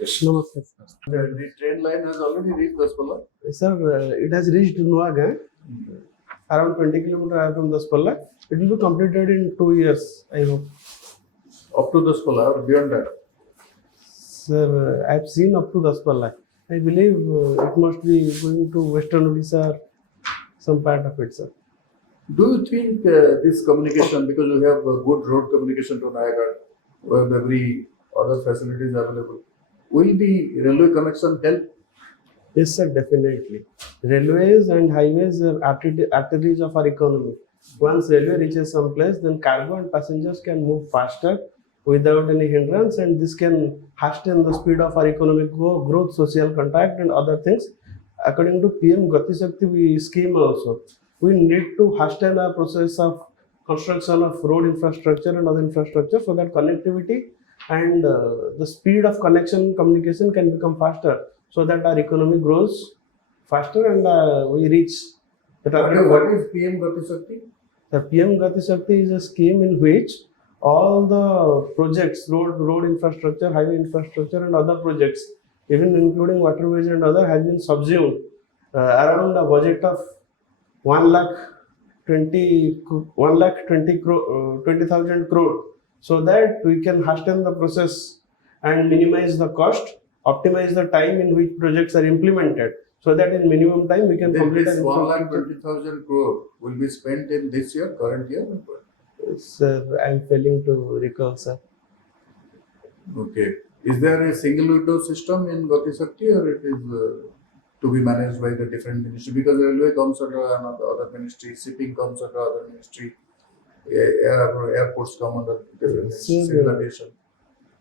Namaste. The train line has already reached Daspalla. Sir, it has reached Nuaga, around 20 kilometers from Daspalla. It will be completed in 2 years, I hope. Up to Daspalla or beyond that? Sir, I have seen up to Daspalla. I believe it must be going to Western Odisha or some part of it, sir. Do you think this communication, because we have good road communication to Nayagarh, we have every other facilities available, will the railway connection help? Yes, sir, definitely. Railways and highways are arteries of our economy. Once railway reaches some place, then cargo and passengers can move faster without any hindrance, and this can hasten the speed of our economic growth, social contact, and other things. According to PM Gati Shakti scheme also, we need to hasten our process of construction of road infrastructure and other infrastructure so that connectivity and the speed of connection communication can become faster, so that our economy grows faster and we reach the target. What is PM Gati Shakti? The PM Gati Shakti is a scheme in which all the projects, road infrastructure, highway infrastructure, and other projects, even including waterways and other, has been subsumed around a budget of 1,20,000 crore, so that we can hasten the process and minimize the cost, optimize the time in which projects are implemented, so that in minimum time we can complete. This 1,20,000 crore will be spent in this year, current year? Sir, I am failing to recall, sir. Okay. Is there a single window system in Gati Shakti, or it is to be managed by the different ministry? Because railway comes under another ministry, shipping comes under other ministry, airports come under different ministry, civil aviation.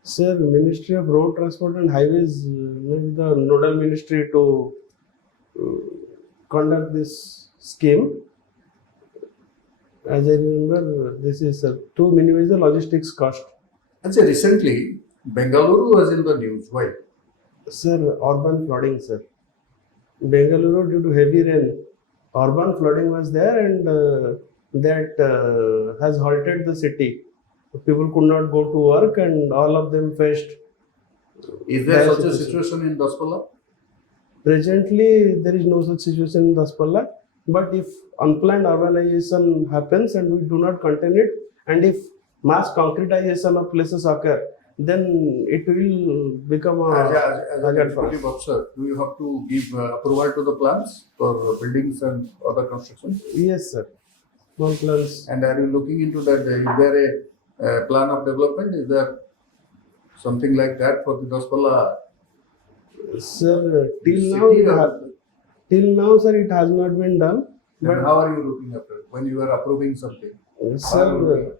Sir, Ministry of Road Transport and Highways is the nodal ministry to conduct this scheme. As I remember, this is to minimize the logistics cost. And recently, Bengaluru was in the news. Why? Sir, urban flooding, sir. Bengaluru, due to heavy rain, urban flooding was there, and that has halted the city. People could not go to work, and all of them faced. Is there such a situation in Daspalla? Presently, there is no such situation in Daspalla. But if unplanned urbanization happens and we do not contain it, and if mass concretization of places occur, then it will become a hazard for us. Officer, do you have to give approval to the plans for buildings and other construction? Yes, sir. Small plans. And are you looking into that? Is there a plan of development? Is there something like that for the Daspalla? Sir, till now, sir, it has not been done. Then how are you looking after it when you are approving something? Sir,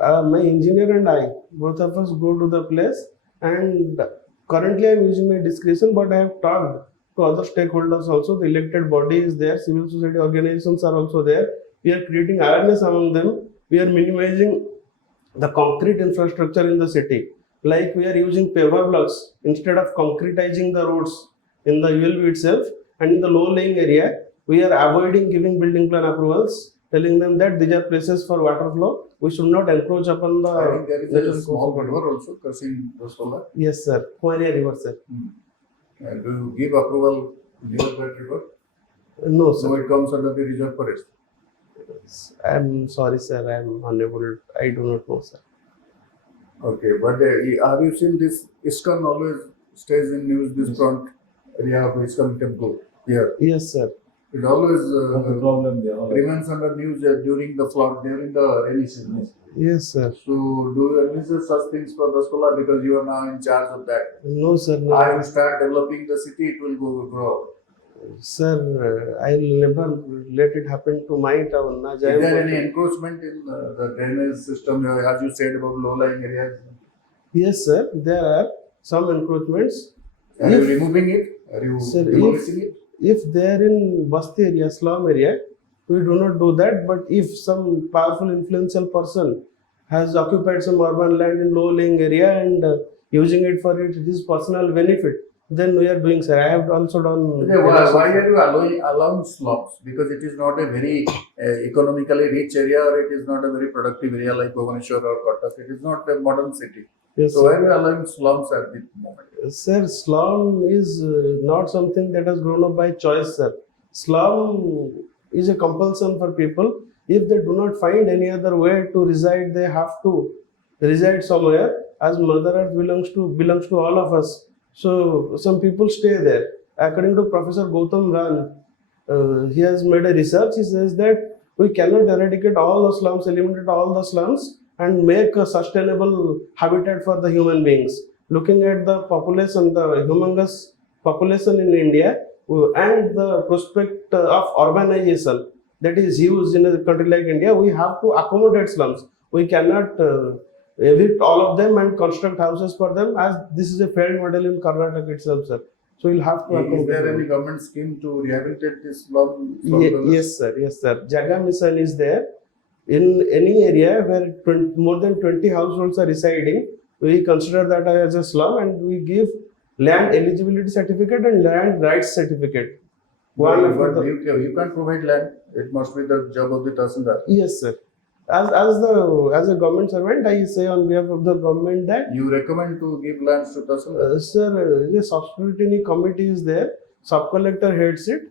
my engineer and I, both of us go to the place, and currently I am using my discretion, but I have talked to other stakeholders also. The elected body is there, civil society organizations are also there. We are creating awareness among them. We are minimizing the concrete infrastructure in the city. Like we are using paver blocks instead of concretizing the roads in the ULB itself, and in the low-lying area, we are avoiding giving building plan approvals, telling them that these are places for water flow. We should not encroach upon the. I think there is a small river also crossing Daspalla. Yes, sir. Kumaria River, sir. And do you give approval near that river? No, sir. So it comes under the reserve forest. I am sorry, sir. I am unable. I do not know, sir. Okay, but have you seen this? ISKCON always stays in news. This front area of ISKCON temple here. Yes, sir. It always remains under news during the flood, during the rainy season. Yes, sir. So, do you envisage such things for Daspalla, because you are now in charge of that? No, sir. No. As you start developing the city, it will grow. Sir, I will never let it happen to my town. Is there any encroachment in the drainage system, as you said about low-lying areas? Yes, sir. There are some encroachments. Are you removing it? Are you demolishing it? If they are in Basti area, slum area, we do not do that. But if some powerful influential person has occupied some urban land in low-lying area and using it for his personal benefit, then we are doing, sir. I have also done. Okay, why are you allowing slums? Because it is not a very economically rich area, or it is not a very productive area like Bhubaneswar or Cuttack. It is not a modern city. Yes, So why are you allowing slums at this moment? sir, slum is not something that has grown up by choice, sir. Slum is a compulsion for people. If they do not find any other way to reside, they have to reside somewhere. As Mother Earth belongs to all of us, so some people stay there. According to Professor Gautam Van, he has made a research. He says that we cannot eradicate all the slums, eliminate all the slums, and make a sustainable habitat for the human beings. Looking at the population, the humongous population in India, and the prospect of urbanization that is huge in a country like India, we have to accommodate slums. We cannot evict all of them and construct houses for them, as this is a failed model in Karnataka itself, sir. So you'll have to Is accommodate there them. any government scheme to rehabilitate this slum? Yes, sir. Yes, sir. Jaga mission is there. In any area where more than 20 households are residing, we consider that as a slum, and we give land eligibility certificate and land rights certificate. One after the- You can't provide land. It must be the job of the Tahsildar. Yes, sir. As a government servant, I say on behalf of the government that, You recommend to give lands to Tahsildar? sir, the sub-scrutiny committee is there. Sub-collector heads it.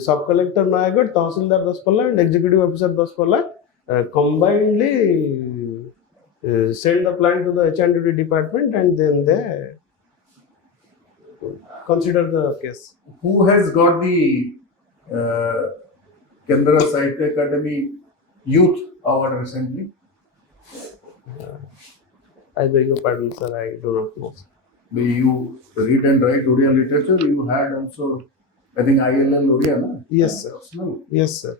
Sub-collector Nayagarh, Tahsildar Daspalla, and Executive Officer Daspalla combinedly send the plan to the H&D department, and then they consider the case. Who has got the Kendra Sahitya Academy Youth Award recently? I beg your pardon, sir. I do not know. You read and write Oriya literature. You had also, I think, ILL Oriya, na? Yes, sir. Personal. Yes, sir.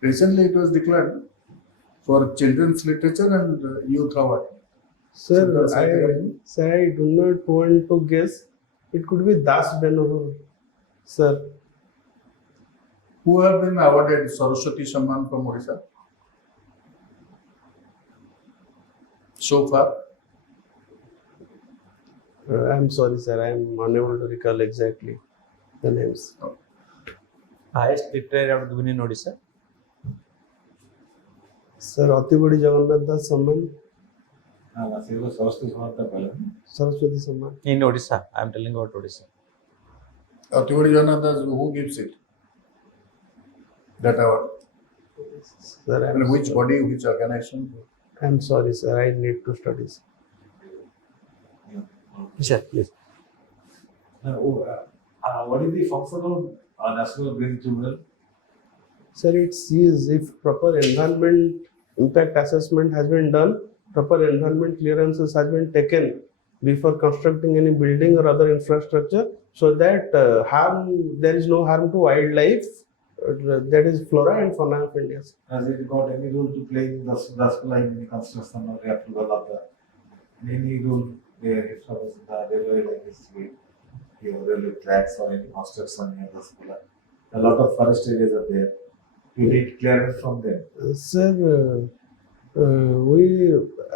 Recently, it was declared for children's literature and youth award. Sir, Kendra Sahitya Academy. I do not want to guess. It could be Das Benohur, sir. Who have been awarded Saraswati Samman from Odisha so far? I'm sorry, sir. I'm unable to recall exactly the names. Highest literary award given in Odisha? Sir, Atibadi Jagannath Das Samman, Saraswati समाप्त पहले Saraswati Samman. In Odisha, I am telling about Odisha. Atibadi Jagannath, who gives it? That award? Sir, And which body, which organization? I'm sorry, sir. I need to study. Sure, please. what is the function of National Green Tribunal? Sir, it sees if proper environment impact assessment has been done, proper environment clearances has been taken before constructing any building or other infrastructure, so that there is no harm to wildlife, that is flora and fauna of India. Has it got any role to play in the line in the construction or approval of the any role there if suppose the railway line is to be railway tracks or any construction near the school? A lot of forest areas are there. You need clearance from them. Sir, we,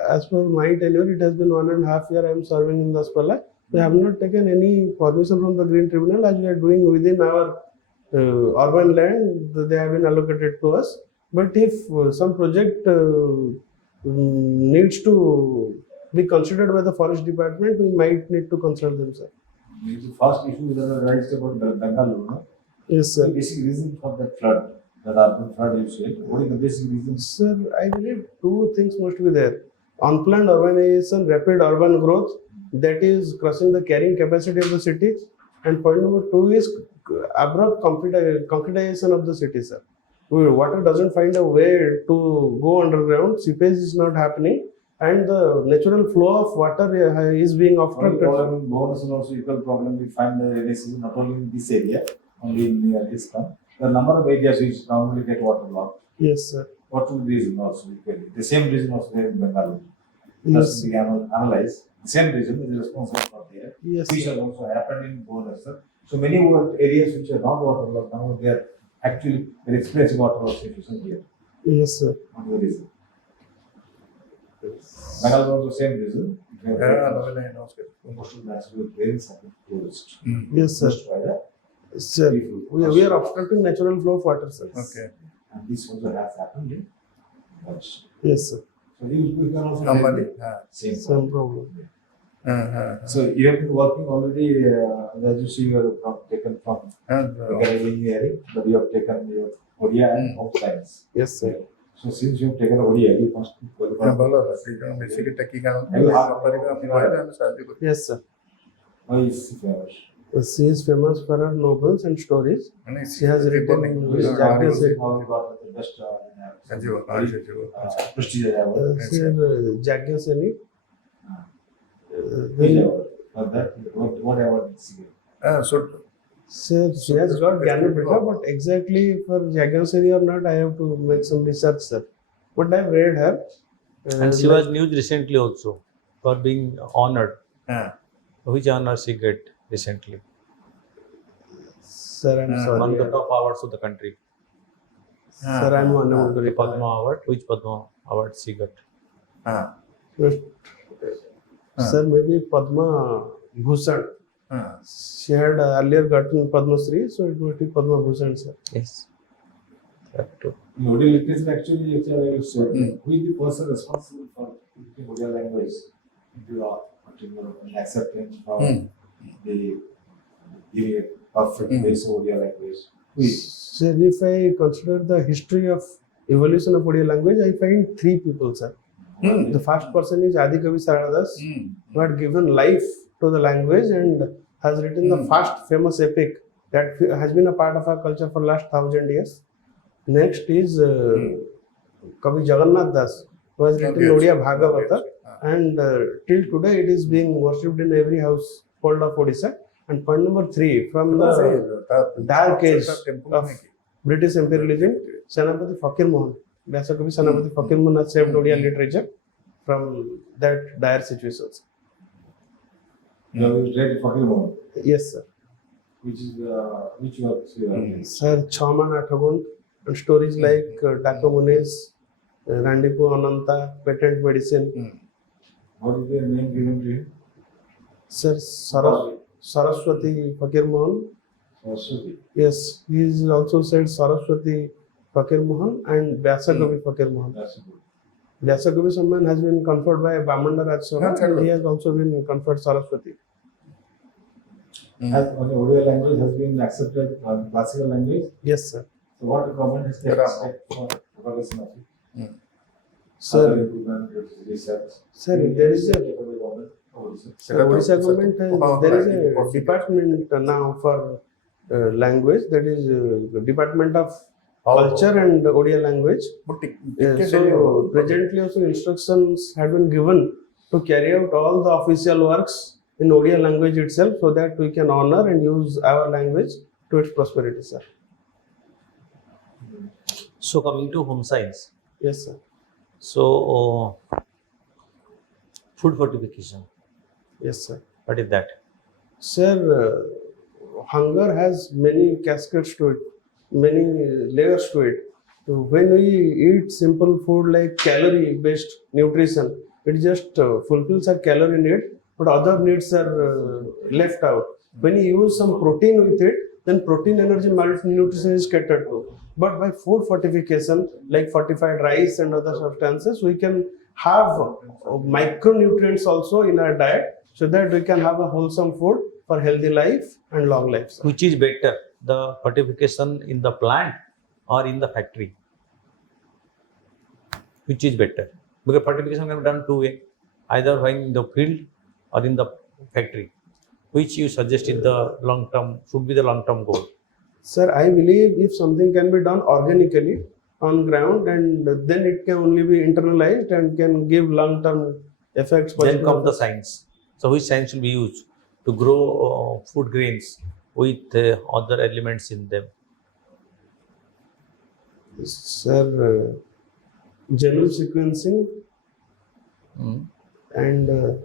as per my tenure, it has been 1.5 years I am serving in the Daspalla. We have not taken any permission from the Green Tribunal, as we are doing within our urban land. They have been allocated to us. But if some project needs to be considered by the forest department, we might need to consult them, sir. The first issue that was raised about Bengaluru, no? Yes, The sir. basic reason for that flood, that urban flood you said, what is the basic reason? Sir, I believe two things must be there. Unplanned urbanization, rapid urban growth, that is crossing the carrying capacity of the city. And point number two is abrupt concretization of the city, sir. Water doesn't find a way to go underground, seepage is not happening, and the natural flow of water is being obstructed. Bonus and also equal problem we find the rainy season not only in this area, only in this town. The number of areas which normally get waterlogged. Yes, sir. What would be the reason also equally? The same reason was there in Bengaluru. Yes. Thus we analyze. The same reason is responsible for there. Yes, Which sir. has also happened in Bhubaneswar. So many areas which are not waterlogged now they are actually experiencing waterlogged situation here. Yes, sir. What is the reason? Bengaluru also same reason. Novel I know. Most of the natural drains have been closed. Yes, sir. Closed by the Sir, people. we are obstructing natural flow of water, sir. Okay. And this also has happened in Odisha. Yes, sir. So you can also Normally. get the same Some problem. problem. So you have been working already, as you see, you are taken from mechanical engineering, but you have taken your Odia and home science. Yes, sir. So since you have taken Odia, you must be qualified. ଭଲ ସେ ଜଣ ମିଶିକି ଟେକିକି ଆଣନ୍ତି Hello. କରିବେ ଆମେ କହିଲେ ଆମେ ସାହାଯ୍ୟ କରିବୁ Yes, sir. Why is she famous? She is famous for her novels and stories. ମାନେ She has written Who is Jagged Japanese? City. How you got the best ସଜୀବ ହଁ ସଜୀବ prestigious award? Sir, Jagged City. Which Then, award? For that, what award did she get? so sir, she has got Ganapita, but exactly for Jagged City or not, I have to make some research, sir. But I have read her. And she was news recently also for being honored. Which honor she get recently? Sir, I'm One sorry. of the top awards of the country. Sir, I'm unable to The recall. Padma Award. Which Padma Award she got? Sir, maybe Padma Bhushan. She had earlier gotten Padma Shri, so it must be Padma Bhushan, sir. Yes. That too. In Odia literature, actually, I will say, who is the person responsible for teaching Odia language into a particular acceptance for the giving a perfect base of Odia language? Who is? Sir, if I consider the history of evolution of Odia language, I find three people, sir. The first person is Adi Kavi Saradadas, who had given life to the language and has written the first famous epic that has been a part of our culture for last 1,000 years. Next is Kavi Jagannath Das, who has written Odia Bhagavata, and till today it is being worshipped in every household of Odisha. And point number 3, from the dark age of British imperialism, Senapati Fakir Mohan, Vyasakavi Senapati Fakir Mohan has saved Odia literature from that dire situations. You have read Fakir Mohan, Yes, sir. which is which works you have read? Sir, Chauman Athagun, and stories like Dako Munes, Randipo Ananta, Patent Medicine. What is their name given to you? Sir, Saraswati Fakir Mohan. Saraswati. Yes, he is also said Saraswati Fakir Mohan and Vyasakavi Fakir Mohan. That's good. Vyasakavi Samman has been conferred by Bamanda Rajsabha, and he has also been conferred Saraswati. Has only Odia language has been accepted classical language. Yes, sir. So what the government has taken step for propagation of it? Sir, Other improvement, research. sir, there is a Capable government of Odisha. Odisha government there is a department now for language, that is Department of Culture and Odia language. So presently also instructions have been given to carry out all the official works in Odia language itself, so that we can honor and use our language to its prosperity, sir. So coming to home science. Yes, sir. So food fortification. Yes, sir. What is that? Sir, hunger has many cascades to it, many layers to it. So when we eat simple food like calorie-based nutrition, it just fulfills our calorie need, but other needs are left out. When you use some protein with it, then protein energy malnutrition is catered to. But by food fortification, like fortified rice and other substances, we can have micronutrients also in our diet, so that we can have a wholesome food for healthy life and long life, sir. Which is better, the fortification in the plant or in the factory? Which is better? Because fortification can be done two way, either when in the field or in the factory. Which you suggest is the long term, should be the long term goal? Sir, I believe if something can be done organically on ground, and then it can only be internalized and can give long term effects. Then comes the science. So which science will be used to grow food grains with other elements in them? Sir, genome sequencing and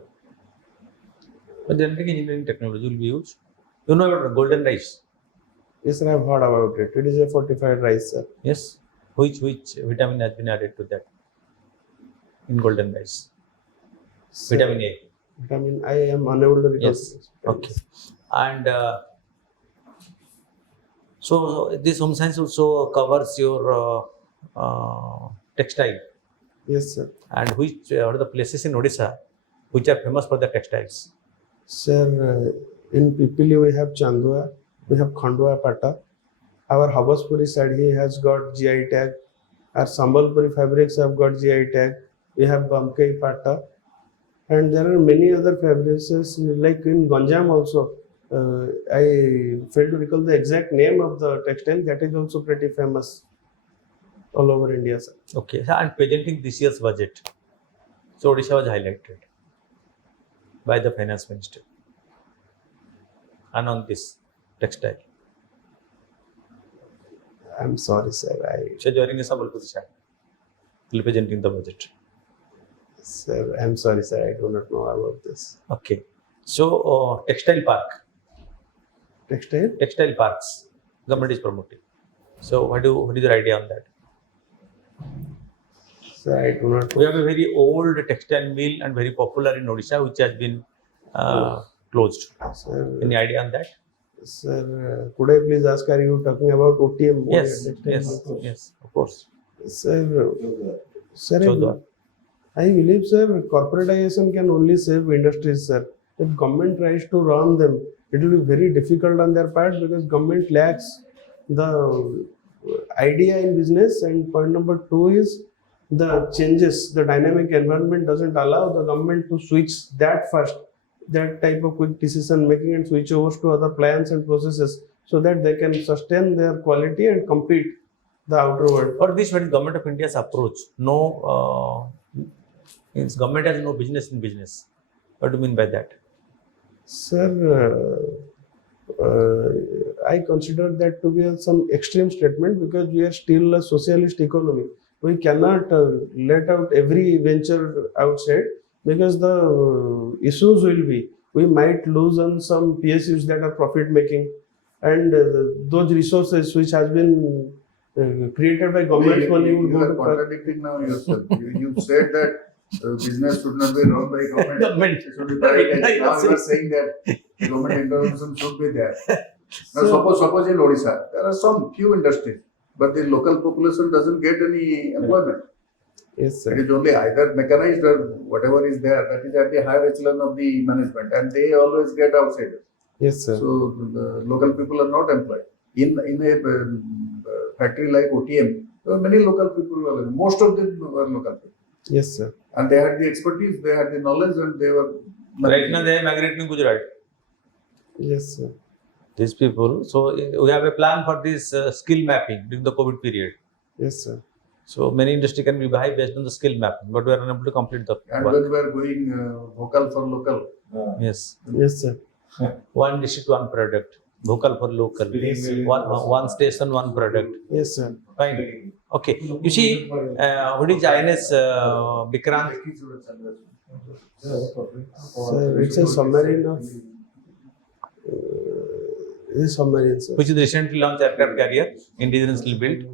But genetic engineering technology will be used. You know about golden rice? yes, sir, I have heard about it. It is a fortified rice, sir. Yes. Which vitamin has been added to that in golden rice? Sir, Vitamin A. But I mean, I am unable to recall. Yes. Okay. And so this home science also covers your textile. Yes, sir. And which are the places in Odisha which are famous for the textiles? Sir, in Pipili we have Chandua, we have Khandua Pata. Our Habaspuri sadhi has got GI tag. Our Sambalpuri fabrics have got GI tag. We have Bamkei Pata. And there are many other fabrics like in Ganjam also. I failed to recall the exact name of the textile that is also pretty famous all over India, sir. Okay. And presenting this year's budget. So Odisha was highlighted by the finance minister. And on this textile. I'm sorry, sir. So during the Sambalpuri side, representing the budget. Sir, I'm sorry, sir. I do not know about this. Okay. So textile park. Textile parks. Government is promoting. So what is your idea on that? Sir, I do not. We have a very old textile mill and very popular in Odisha, which has been closed. Sir, Any idea on that? sir, could I please ask, are you talking about OTM? Yes, yes, of course. Sir, Chodwa. I believe, sir, corporatization can only save industries, sir. If government tries to run them, it will be very difficult on their part because government lacks the idea in business. And point number two is the changes, the dynamic environment doesn't allow the government to switch that fast, that type of quick decision making and switch over to other plans and processes so that they can sustain their quality and compete the outer world. For this, what is Government of India's approach? No, means government has no business in business. What do you mean by that? Sir, I consider that to be some extreme statement because we are still a socialist economy. We cannot let out every venture outside because the issues will be, we might lose on some PSUs that are profit making and those resources which has been created by government's money would You go are to contradicting now yourself. You said that business should not be run by government. Government. It should be private. Now you are saying that government intervention should be there. Now suppose in Odisha, there are some few industries, but the local population doesn't get any employment. Yes, sir. It is only either mechanized or whatever is there, that is at the higher echelon of the management, and they always get outsiders. Yes, sir. So the local people are not employed. In a factory like OTM, there were many local people who were, most of them were local people. Yes, sir. And they had the expertise, they had the knowledge, and they were. Right now, they are migrating to Gujarat. Yes, sir. These people. So we have a plan for this skill mapping during the COVID period. Yes, sir. So many industry can be high based on the skill mapping, but we are unable to complete the And work. when we are going vocal for local, Yes. Yes, sir. One district, one product. Vocal for local. One station, one product. Yes, sir. Fine. Okay. You see, what is INS Vikrant? Sir, it's a submarine of. It's a submarine, sir. Which is recently launched aircraft carrier, indigenously built.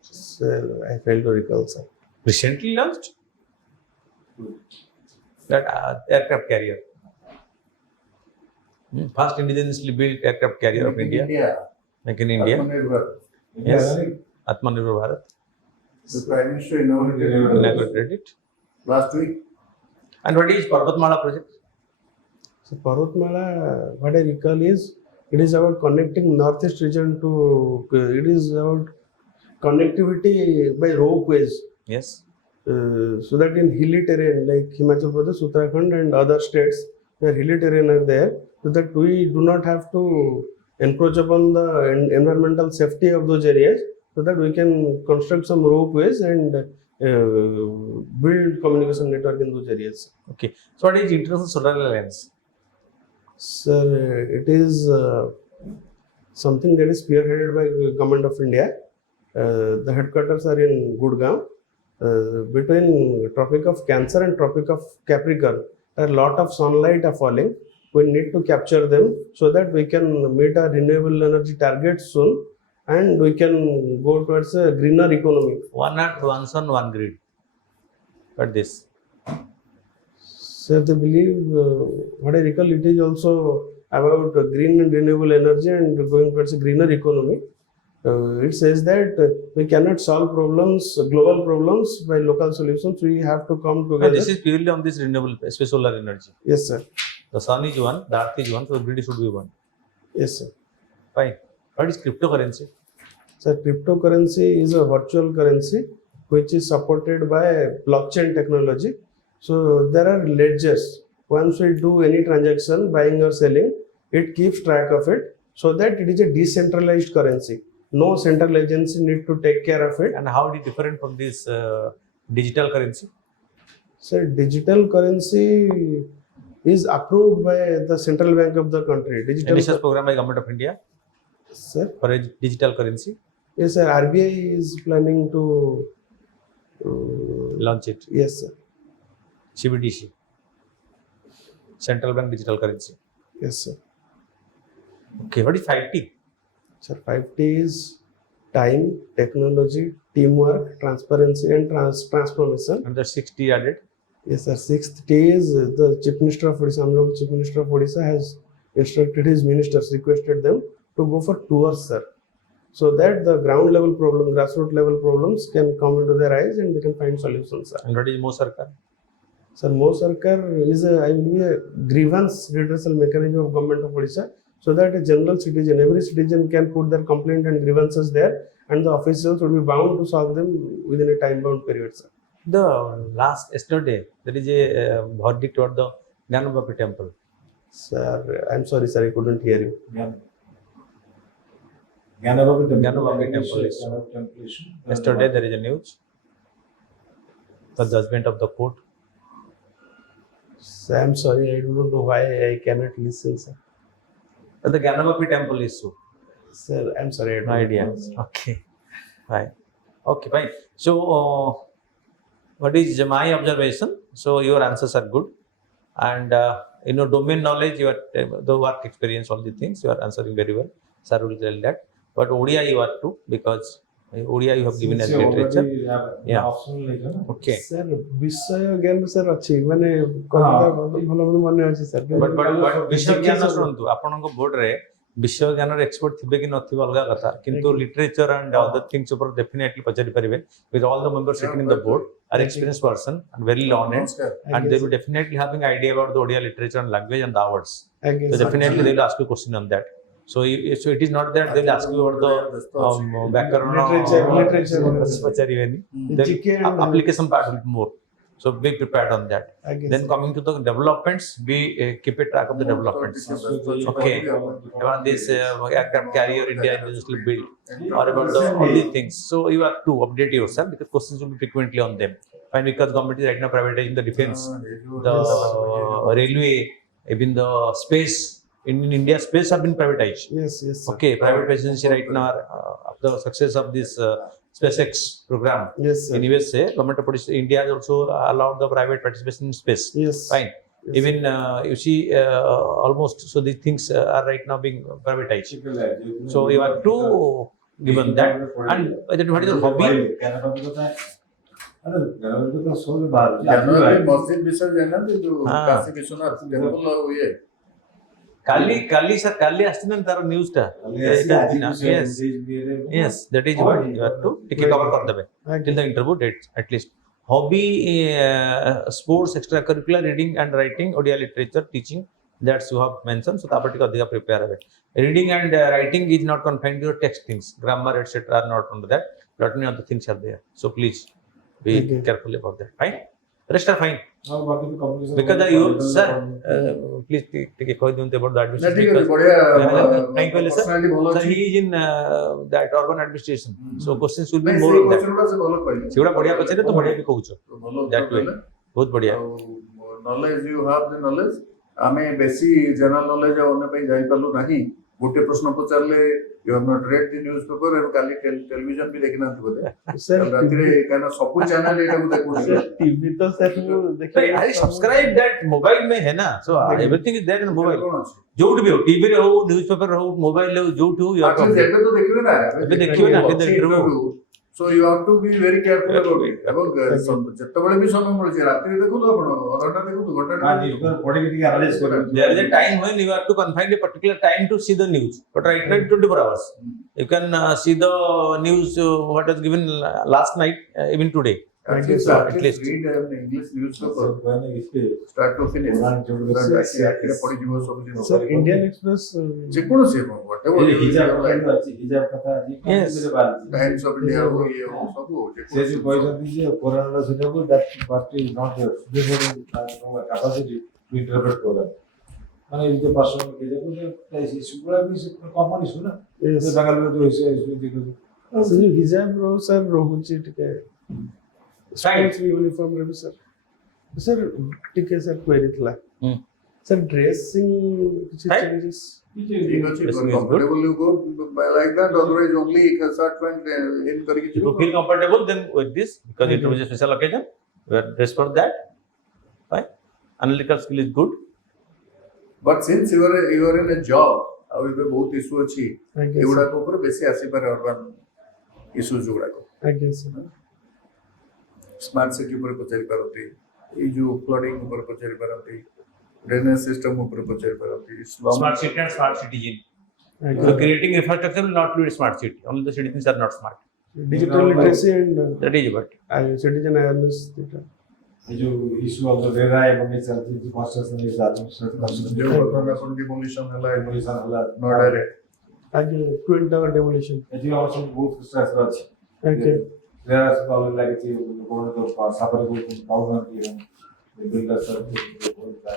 Sir, I failed to recall, sir. Recently launched? That aircraft carrier. First indigenously built aircraft carrier of India. Like in India. Atmanirbhar. Yes. Atmanirbhar Bharat. The Prime Minister inaugurated it. last week. And what is Parvatmala project? So Parvatmala, what I recall is, it is about connecting northeast region to, it is about connectivity by ropeways. Yes. So that in hilly terrain like Himachal Pradesh, Uttarakhand and other states where hilly terrain are there, so that we do not have to encroach upon the environmental safety of those areas, so that we can construct some ropeways and build communication network in those areas. Okay. So what is International Solar Alliance? Sir, it is something that is spearheaded by Government of India. The headquarters are in Gurgaon. Between Tropic of Cancer and Tropic of Capricorn, a lot of sunlight are falling. We need to capture them so that we can meet our renewable energy targets soon and we can go towards a greener economy. One sun, one grid. But this. Sir, they believe, what I recall, it is also about green and renewable energy and going towards a greener economy. It says that we cannot solve problems, global problems, by local solutions. We have to come No, together. this is purely on this renewable, especially solar energy. Yes, sir. The sun is one, the earth is one, so the grid should be one. Yes, sir. Fine. What is cryptocurrency? So cryptocurrency is a virtual currency which is supported by blockchain technology. So there are ledgers. Once we do any transaction, buying or selling, it keeps track of it, so that it is a decentralized currency. No central agency need to take care of it. And how it is different from this digital currency? So digital currency is approved by the central bank of the country. Digital Any such program by Government of India sir. for a digital currency? Yes, sir. RBI is planning to Launch it. yes, sir. CBDC. Central Bank Digital Currency. Yes, sir. Okay, what is 5T? Sir, 5T is time, technology, teamwork, transparency, and transformation. And the 6T added. Yes, sir. Sixth T is the Chief Minister of Odisha, Honorable Chief Minister of Odisha has instructed his ministers, requested them to go for tours, sir, so that the ground level problem, grassroots level problems can come into their eyes and they can find solutions, sir. And what is Mo Sarkar? Sir, Mo Sarkar is I believe a grievance redressal mechanism of Government of Odisha, so that a general citizen, every citizen can put their complaint and grievances there, and the officials will be bound to solve them within a time-bound period, sir. The last yesterday, there is a verdict toward the Ganavapi temple. Sir, I'm sorry, sir, I couldn't hear you. Ganavapi Ganavapi temple is- Yesterday, there is a news. The judgment of the court. Sir, I'm sorry, I don't know why I cannot listen, sir. The Ganavapi temple issue. Sir, I'm sorry, I don't No idea. know. Okay. Fine. Okay, fine. So, what is my observation? So, your answers are good. And in your domain knowledge, your the work experience, all the things, you are answering very well. Sir will tell that. But Odia you are too, because Odia you have given as literature. Yeah. Okay. Sir, विषय ज्ञान sir अच्छी माने कविता ଭଲ ଭଲ ମନେ ଅଛି sir. But विषय ज्ञान ଶୁଣନ୍ତୁ ଆପଣଙ୍କ ବୋର୍ଡରେ ବିଷୟ ଜ୍ଞାନର ଏକ୍ସପର୍ଟ ଥିବେ କି ନଥିବେ ଅଲଗା କଥା, କିନ୍ତୁ ଲିଟରେଚର ଆଣ୍ଡ ଅଦର ଥିଙ୍ଗସ୍ ଉପରେ ଡେଫିନେଟଲି ପଚାରି ପାରିବେ, with all the members sitting in the board are experienced person and very learned, and they will definitely having idea about the Odia literature and language and the words. So definitely they will ask you question on that. So it is not that they will ask you about the literature ପଚାରିବେନି. GK Then and application part will be more. So be prepared on that. I guess. Then coming to the developments, we keep a track of the developments. Okay. About this aircraft carrier India industrially built, or about the all these things. So you have to update yourself because questions will be frequently on them. Fine, because government is right now privatizing the defense, the railway, even the space. In India, space have been privatized. Yes, yes, sir. Okay, private presidency right now of the success of this SpaceX program. Yes, sir. In USA, government of India has also allowed the private participation in space. Yes. Fine. Yes, Even you see, almost so these things are right now being privatized. So you have to given that. And what is your hobby? मस्जिद विषय जानते जो हाँ। Kashi Vishwanath temple ये Kali sir, Kali asking तार news टा. Yes. Yes, that is what you have to take a cover कर देबे till the interview date at least. Hobby, sports, extracurricular, reading and writing, Odia literature, teaching. That's you have mentioned. So तापर टिक अधिका prepare है. Reading and writing is not confined to your text things. Grammar etc. are not under that. Lot many other things are there. So please be careful about that. Fine. Rest are fine. Because you sir, please take a call about the ना administration. ठीक है Because बढ़िया thank you, sir. Personality बहुत Sir, अच्छी he is in that urban administration. So questions will be नहीं more से on that. Question से बोलो पहले सेगुड़ा बढ़िया पचारे तो बढ़िया भी कहूछ. बोलो That way. बहुत बढ़िया. Knowledge you have the knowledge आमे बेसी जनरल नॉलेज ओने पे जाई पालु नाही गोटे प्रश्न पचारले you have not read the newspaper और काली टेलीविजन भी देखना थी बोले Sir, रात रे काना सब चैनल एटा को देखो sir, TV तो sir वो So देखिए. I subscribe that mobile में है ना. So everything is there in the mobile. कौन ଅଛି जोट भी हो, टीवी रे हो, न्यूज़पेपर हो, मोबाइल हो, जोट हो, you have to अच्छा update. जेबे तो देखिबे ना ଏବେ ଦେଖିବେ ନା, କିନ୍ତୁ interview। So you have to be very careful Have to about be. it. এবং ଯେତେବେଳେ ବି ସମୟ ମିଳୁଛି ରାତିରେ ଦେଖନ୍ତୁ ଆପଣ ଅଧଘଣ୍ଟା ଦେଖନ୍ତୁ ଘଣ୍ଟାଟେ ପଢିକି ଟିକେ ଆନାଲାଇଜ କରନ୍ତୁ There is a time when you have to confine a particular time to see the news. But right now, it's 24 hours. You can see the news what was given last night, even today. at least read an English newspaper start to finish ଆଖିରେ ପଡିଯିବ ସବୁ ଜିନିଷ Sir, Indian Express. ଯେକୌଣସି whatever hijab ଅଛି ହିଜାବ କଥା ଆଜି Yes. Times of India ହଉ ଇଏ ହଉ ସବୁ ସେ ଯୋଉ କହିଛନ୍ତି ଯେ କୋରୋନାର ସୁଯୋଗ that party is not there capacity to interpret Quran ମାନେ ଏଇ ଯେ ପର୍ସନାଲ କେଜେ ଇସ୍ୟୁ ଗୁଡ଼ା ବି କମନ ଇସ୍ୟୁ ନା Yes. ବାଙ୍ଗାଲୋର ଯୋଉ ଇସ୍ୟୁ ଦେଖୁଛୁ ସେ ଯୋଉ ହିଜାବ ର sir ରହୁଛି ଟିକେ ସ୍ପୋର୍ଟସ ୟୁନିଫର୍ମ ରେ ବି sir ଟିକେ sir query ଥିଲା sir dressing କିଛି Right. changes ଠିକ ଅଛି Dressing is comfortable you go like that otherwise only shirt pant in କରିକି If you feel comfortable, then with this, because it was a special occasion, we are dressed for that. Fine. Analytical skill is good. but since you are in a job ଆଉ ଏବେ ବହୁତ issue ଅଛି I guess ଏଗୁଡାକ ଉପରେ ବେଶୀ ଆସିପାରେ urban issues ଗୁଡାକ I guess sir. Smart city ଉପରେ ପଚାରି ପାରନ୍ତି ଏଇ ଯୋଉ ଫ୍ଲଡିଂ ଉପରେ ପଚାରି ପାରନ୍ତି ଡ୍ରେନେଜ ସିଷ୍ଟମ ଉପରେ ପଚାରି ପାରନ୍ତି Smart city and smart citizen. I So guess. creating infrastructure will not be a smart city. Only the citizens are not smart. Digital literacy and That is what. citizen awareness data. ଏ ଯୋଉ issue of RERA ଏବଂ ଚାଲିଛି construction is administrative ଯୋଉ ବର୍ତ୍ତମାନ ଆପଣ ଡିମୋଲିସନ ହେଲା construction ହେଲା ନୋଡାରେ ଆଜ୍ଞା twin tower demolition. ଏଠି ଅବଶ୍ୟ ବହୁତ ଷ୍ଟ୍ରେସ୍ ଅଛି Okay. ରେରା ସବୁ ଅଲଗା ଲାଗିଛି ଲୋକମାନେ ତ ସାବରେ ବହୁତ ପାଉନାହାନ୍ତି builders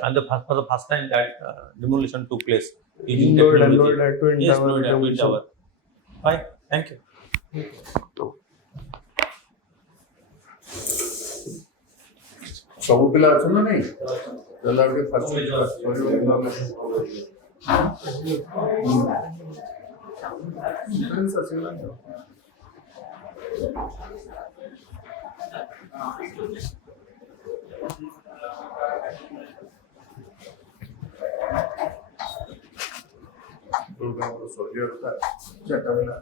And for the first time that demolition took place using Noida technology. twin Yes, tower Noida, Twin demolition. Tower. Fine. Thank you. ସବୁ ପିଲା ଅଛନ୍ତି ନା ନାଇଁ ତାହେଲେ ଆଉ ଟିକେ ଫାଷ୍ଟ ଆସିଗଲାଣି ଆଉ ପ୍ରୋଗ୍ରାମର ସରିଯିବା କଥା 4ଟା ବେলা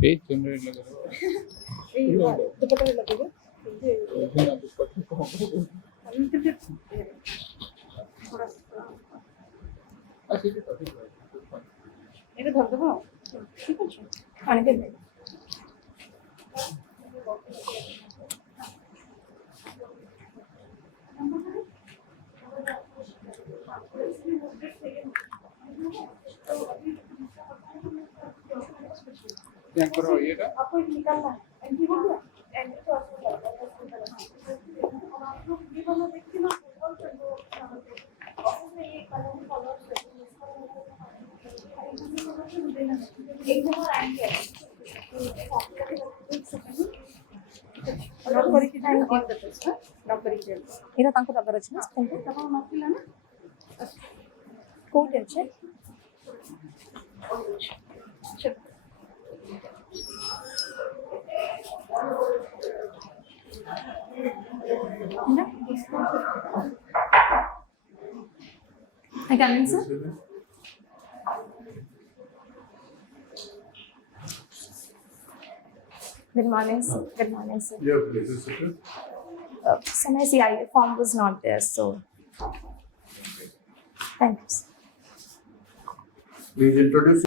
पेज जनरेट लगा दुपट्टा लगेगा এটা ধর দেবো ঠিক আছে পানিতে দেবো क्या करो ये का आपको एक निकालना है एंट्री हो गया एंट्री तो आपको आप लोग ये वाला देखिए ना फुटबॉल पे जो ऑफिस में एक कलर फॉलोअर एक नंबर रैंक है नौकरी की टाइम ऑन द टेस्ट नौकरी के ଏଇଟା ତାଙ୍କୁ ଦବାର ଅଛି ନା ତାଙ୍କୁ तब नौकरी ना କୋଉଠି ଅଛି चल ନା I come in, sir. Good morning, sir. Good morning, sir. Yeah, please, sir. So my CI form was not there, so thank you, sir. Please introduce